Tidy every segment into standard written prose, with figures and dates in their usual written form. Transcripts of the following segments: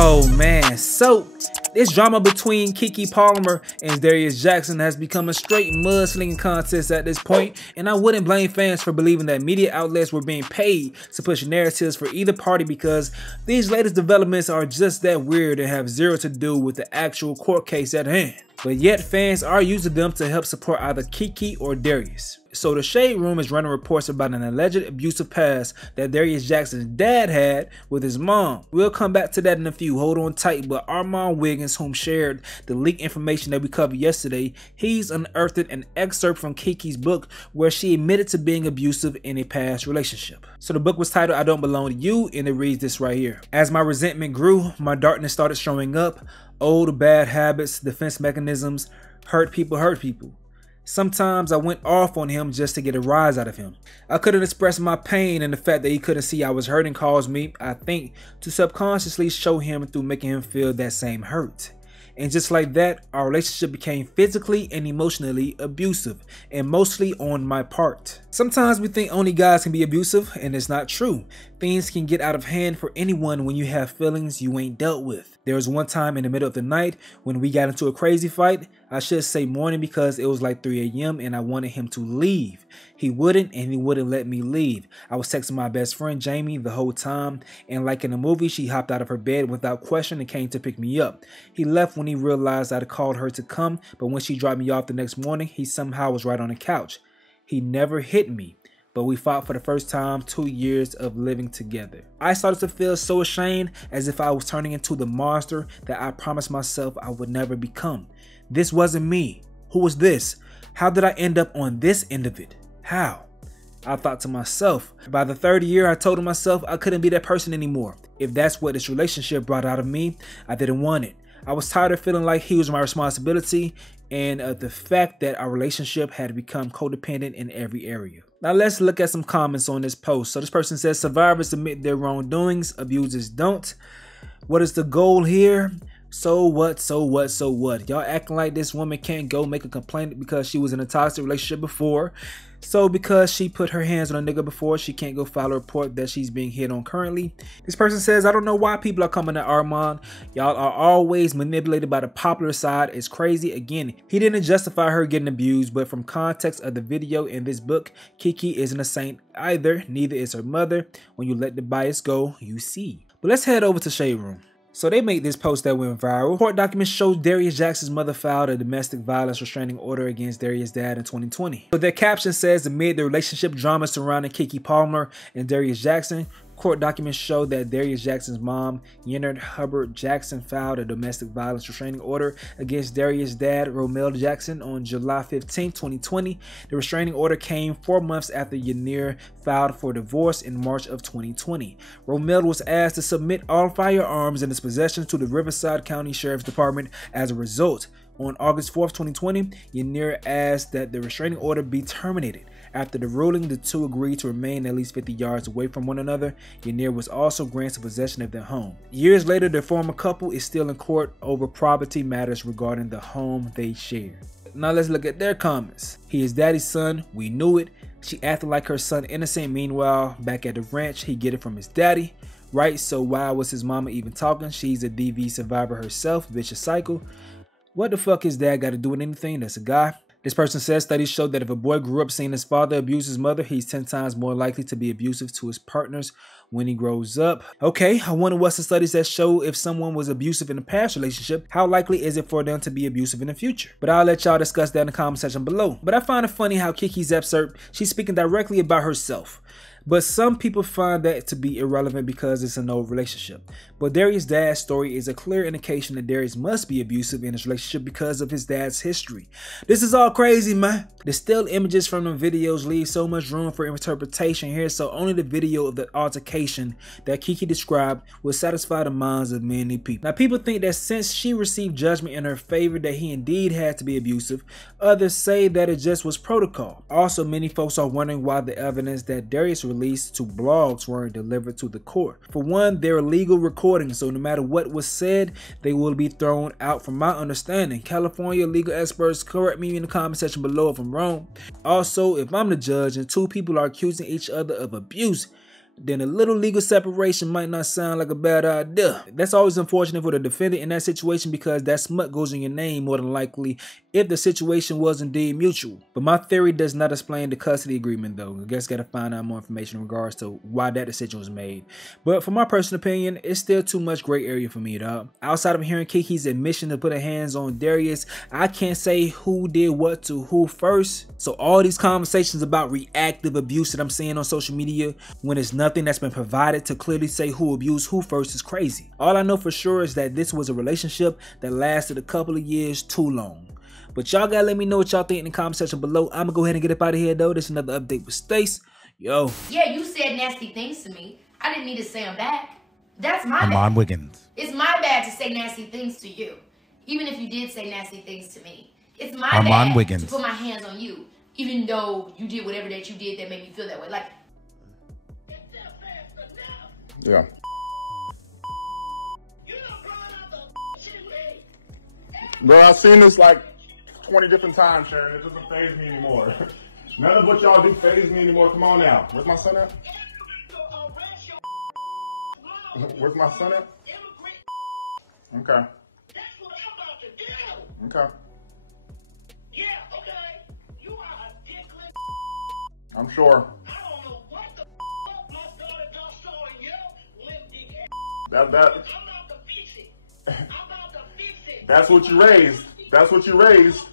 Oh man, so this drama between Keke Palmer and Darius Jackson has become a straight mudslinging contest at this point, and I wouldn't blame fans for believing that media outlets were being paid to push narratives for either party, because these latest developments are just that weird and have zero to do with the actual court case at hand. But yet fans are using them to help support either Keke or Darius. So the Shade Room is running reports about an alleged abusive past that Darius Jackson's dad had with his mom. We'll come back to that in a few, hold on tight. But Armand Wiggins, whom shared the leaked information that we covered yesterday, he's unearthed an excerpt from Keke's book where she admitted to being abusive in a past relationship. So the book was titled I Don't Belong to You, and it reads this right here. As my resentment grew, my darkness started showing up. Old bad habits, defense mechanisms, hurt people. Sometimes I went off on him just to get a rise out of him. I couldn't express my pain, and the fact that he couldn't see I was hurting caused me, I think, to subconsciously show him through making him feel that same hurt. And just like that, our relationship became physically and emotionally abusive, and mostly on my part. Sometimes we think only guys can be abusive, and it's not true. Things can get out of hand for anyone when you have feelings you ain't dealt with. There was one time in the middle of the night when we got into a crazy fight. I should say morning, because it was like 3 a.m. and I wanted him to leave. He wouldn't, and he wouldn't let me leave. I was texting my best friend Jamie the whole time, and like in a movie, she hopped out of her bed without question and came to pick me up. He left when he realized I'd called her to come, but when she dropped me off the next morning, he somehow was right on the couch. He never hit me, but we fought for the first time 2 years of living together. I started to feel so ashamed, as if I was turning into the monster that I promised myself I would never become. This wasn't me. Who was this? How did I end up on this end of it? How? I thought to myself. By the third year, I told myself I couldn't be that person anymore. If that's what this relationship brought out of me, I didn't want it. I was tired of feeling like he was my responsibility, and the fact that our relationship had become codependent in every area. Now let's look at some comments on this post. So this person says, survivors admit their wrongdoings, abusers don't. What is the goal here? So what? Y'all acting like this woman can't go make a complaint because she was in a toxic relationship before. So because she put her hands on a nigga before, she can't go file a report that she's being hit on currently. This person says, I don't know why people are coming at Armand. Y'all are always manipulated by the popular side. It's crazy. Again, he didn't justify her getting abused, but from context of the video in this book, Keke isn't a saint either. Neither is her mother. When you let the bias go, you see. But let's head over to Shade Room. So they made this post that went viral. Court documents show Darius Jackson's mother filed a domestic violence restraining order against Darius' dad in 2020. So their caption says, amid the relationship drama surrounding Keke Palmer and Darius Jackson, court documents show that Darius Jackson's mom, Yenard Hubbard Jackson, filed a domestic violence restraining order against Darius' dad, Romel Jackson, on July 15, 2020. The restraining order came 4 months after Yenard filed for divorce in March of 2020. Romel was asked to submit all firearms in his possession to the Riverside County Sheriff's Department as a result. On August 4, 2020, Yenard asked that the restraining order be terminated. After the ruling, the two agreed to remain at least 50 yards away from one another. Yenard was also granted possession of their home. Years later, the former couple is still in court over property matters regarding the home they shared. Now let's look at their comments. He is daddy's son. We knew it. She acted like her son innocent. Meanwhile, back at the ranch, he get it from his daddy. Right, so why was his mama even talking? She's a DV survivor herself. Vicious cycle. What the fuck his dad got to do with anything? That's a guy. This person says studies show that if a boy grew up seeing his father abuse his mother, he's 10 times more likely to be abusive to his partners when he grows up. Okay, I wonder what's the studies that show if someone was abusive in a past relationship, how likely is it for them to be abusive in the future? But I'll let y'all discuss that in the comment section below. But I find it funny how Keke's excerpt, she's speaking directly about herself. But some people find that to be irrelevant because it's an old relationship. But Darius' dad's story is a clear indication that Darius must be abusive in his relationship because of his dad's history. This is all crazy, man. The still images from the videos leave so much room for interpretation here, so only the video of the altercation that Keke described will satisfy the minds of many people. Now, people think that since she received judgment in her favor that he indeed had to be abusive. Others say that it just was protocol. Also, many folks are wondering why the evidence that Darius released to blogs weren't delivered to the court. For one, they're legal recordings, so no matter what was said, they will be thrown out from my understanding. California legal experts, correct me in the comment section below if I'm wrong. Also, if I'm the judge and two people are accusing each other of abuse, then a little legal separation might not sound like a bad idea. That's always unfortunate for the defendant in that situation because that smut goes in your name more than likely if the situation was indeed mutual. But my theory does not explain the custody agreement though. I guess gotta find out more information in regards to why that decision was made. But for my personal opinion, it's still too much gray area for me, dog. Outside of hearing Keke's admission to put her hands on Darius, I can't say who did what to who first. So all these conversations about reactive abuse that I'm seeing on social media when it's nothing that's been provided to clearly say who abused who first is crazy. All I know for sure is that this was a relationship that lasted a couple of years too long. But y'all gotta let me know what y'all think in the comment section below. I'm gonna go ahead and get up out of here though. This is another update with Stace. Yo. Yeah, you said nasty things to me. I didn't need to say them back. That's my bad. Armand Wiggins. It's my bad to say nasty things to you. Even if you did say nasty things to me. It's my Armand bad Wiggins. to put my hands on you. Even though you did whatever that you did that made me feel that way. Like, yeah. Bro, I've seen this like 20 different times, Sharon. It doesn't faze me anymore. None of what y'all do faze me anymore. Come on now. Where's my son at? Where's my son at? Okay. Okay. Yeah, okay. You are a dickless. I'm sure. I don't know what the my daughter done showing you when dick ass. That. I'm about to fix it. I'm about to fix it. That's what you raised. That's what you raised.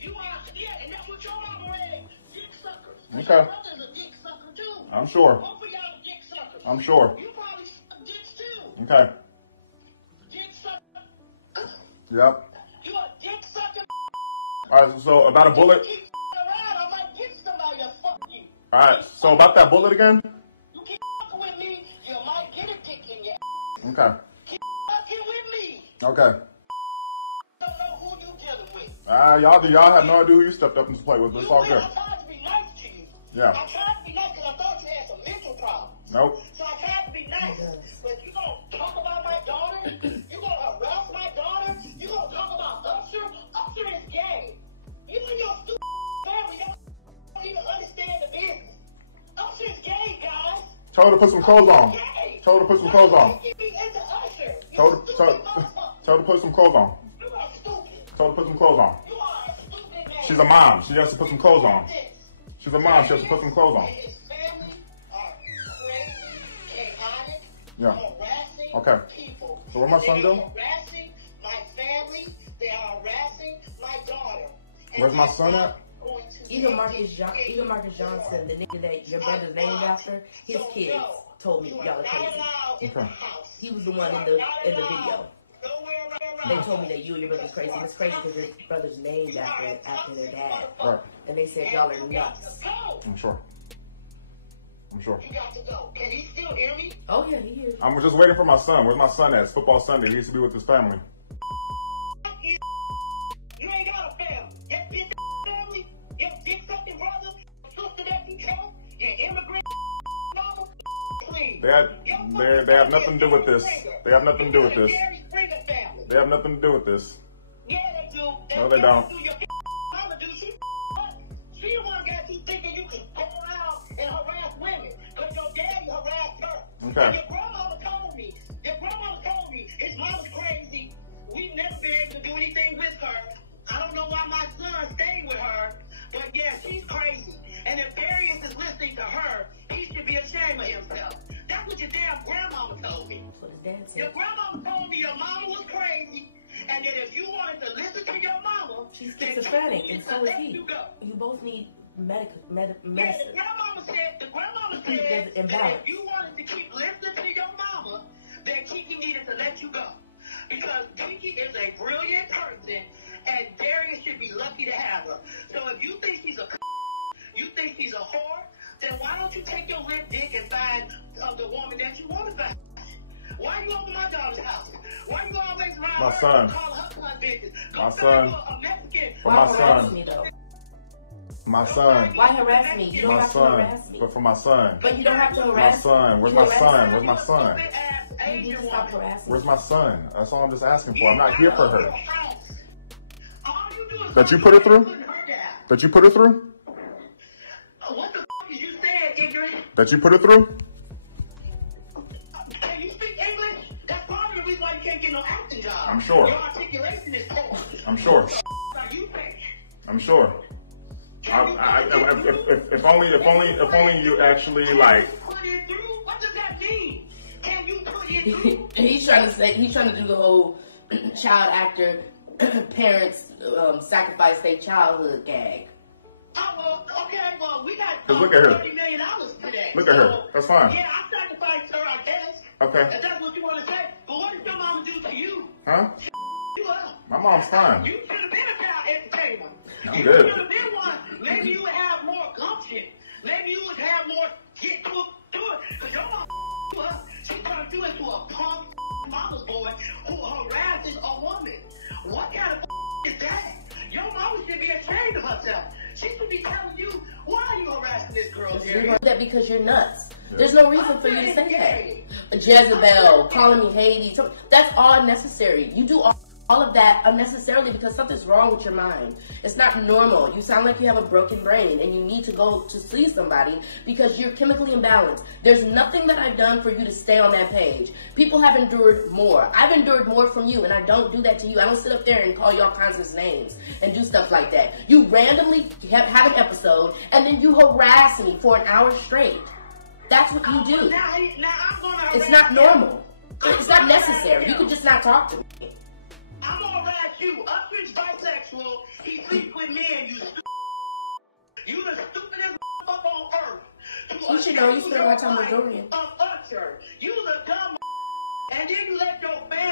You are, yeah, and that's what your mama raised. Dick suckers. Okay. Your brother's a dick sucker too. I'm sure. Both of y'all dick suckers. I'm sure. You probably suck dicks too. Okay. Dick sucker. Yep. You a dick sucker. All right. So about a bullet. Keep around, I might get somebody to fuck you. All right. So about that bullet again. You keep fucking with me, you might get a dick in your ass. Okay. Keep fucking with me. Okay. Don't know who you dealing with. Y'all have no idea who you stepped up and play with, but it's all good. I tried to be nice to you. Yeah. I tried to be nice because I thought you had some mental problems. Nope. So I tried to be nice. But you gonna talk about my daughter? You gonna harass my daughter? You gonna talk about Usher? Usher is gay. You and your stupid family don't even understand the business. Usher is gay, guys. Told her to put some clothes on. Gay. Told her to put some clothes on. You be into Usher. You Told her stupid motherfucker. to put some clothes on. You are stupid. Told her to put some clothes on. You are a stupid man. She's a mom. She has to put some clothes on. She's a mom. She has to put some clothes on. His family are crazy, chaotic, Yeah. harassing Okay. people. So where my son They go? are harassing my family. They are harassing my daughter. And Where's my I'm son not at? going to Even let Marcus, this get Even Marcus Johnson, the nigga that your brother's named after, his So, kids no, told me you are y'all are not crazy. allowed in the Okay. house. He was the one You in are the not video. allowed nowhere around. They told me that you and your brother's crazy. And it's crazy because your brother's named after their dad. Right. And they said y'all are nuts. Go. I'm sure. I'm sure. You got to go. Can he still hear me? Oh yeah, he is. I'm just waiting for my son. Where's my son at? It's football Sunday. He used to be with his family. You ain't got a family. Your bitch family, your dick sucking brother, sister that you chose, your immigrant mama, please. They have nothing to do with this. They have nothing to do with this. Jerry Springer family. They have nothing to do with this. Yeah, they do. No, they don't. Your mama do. She the one got you thinking you can go around and harass women, but your daddy harassed her. Okay. And your grandmama told me. His mama's crazy. We've never been able to do anything with her. I don't know why my son stayed with her, but yeah, she's crazy. And if Darius is listening to her, he should be ashamed of himself. That's what your damn grandmama told me. That's what his dad Your said. grandmama told me your mama was crazy, and that if you wanted to listen to your mama, She's then schizophrenic, she and needed so to is let he. you go. You both need Yeah, medicine. the grandmama There's said that imbalance. if you wanted to keep listening to your mama, then Keke needed to let you go. Because Keke is a brilliant person, and Darius should be lucky to have her. So if you think she's a you think she's a whore, then why don't you take your limp dick and find the woman that you want to find? Why you over my daughter's house? Why you always around My her son. calling her son bitches? Go My find son. a Mexican. For Why my harass son. me though? My son. Why harass me? You don't My have to son. harass me. But for my son. But you don't have to My harass me. son. Where's You my harass son? me. Where's my son? You need to stop harassing Where's me. my son? That's all I'm just asking for. I'm not here for her. All you do is That you put her through? putting her down. That you put her through? What the f is you saying, ignorant? That you put her through? can't get no acting job. I'm sure. Your articulation is poor. I'm sure. What the are you think? I'm sure. If only you actually like. Put it through. What does that mean? Can you put it through? He's trying to do the whole child actor parents sacrifice their childhood gag. Oh, well, okay, well, we got look at her. $30 million today. Look at her. That's fine. Yeah, I sacrificed her, I guess. Okay. If that's what you want to say. But what did your mama do to you? Huh? You up. My mom's fine. You should have been a child entertainer. I'm You good. should have been one. Maybe you would have more gumption. Maybe you would have more get to it. Because your mama you up. She turned you into a punk mama's boy who harasses a woman. What kind of is that? Your mama should be ashamed of herself. She should be telling you, why are you harassing this girl, Jerry? That because you're nuts. There's no reason for you to say that. Jezebel, calling me Hades, that's all unnecessary. You do all of that unnecessarily because something's wrong with your mind. It's not normal. You sound like you have a broken brain and you need to go to see somebody because you're chemically imbalanced. There's nothing that I've done for you to stay on that page. People have endured more. I've endured more from you and I don't do that to you. I don't sit up there and call you all kinds of names and do stuff like that. You randomly have an episode and then you harass me for an hour straight. That's what you do. Now I'm gonna It's not normal. It's not necessary. You could just not talk to me. I'm gonna harass you. Usher's bisexual. He sleeps with men. You stupid. You the stupidest fuck on earth. You should know you spend a lot of time with Dorian. Of Usher. You the dumb. And then you let your family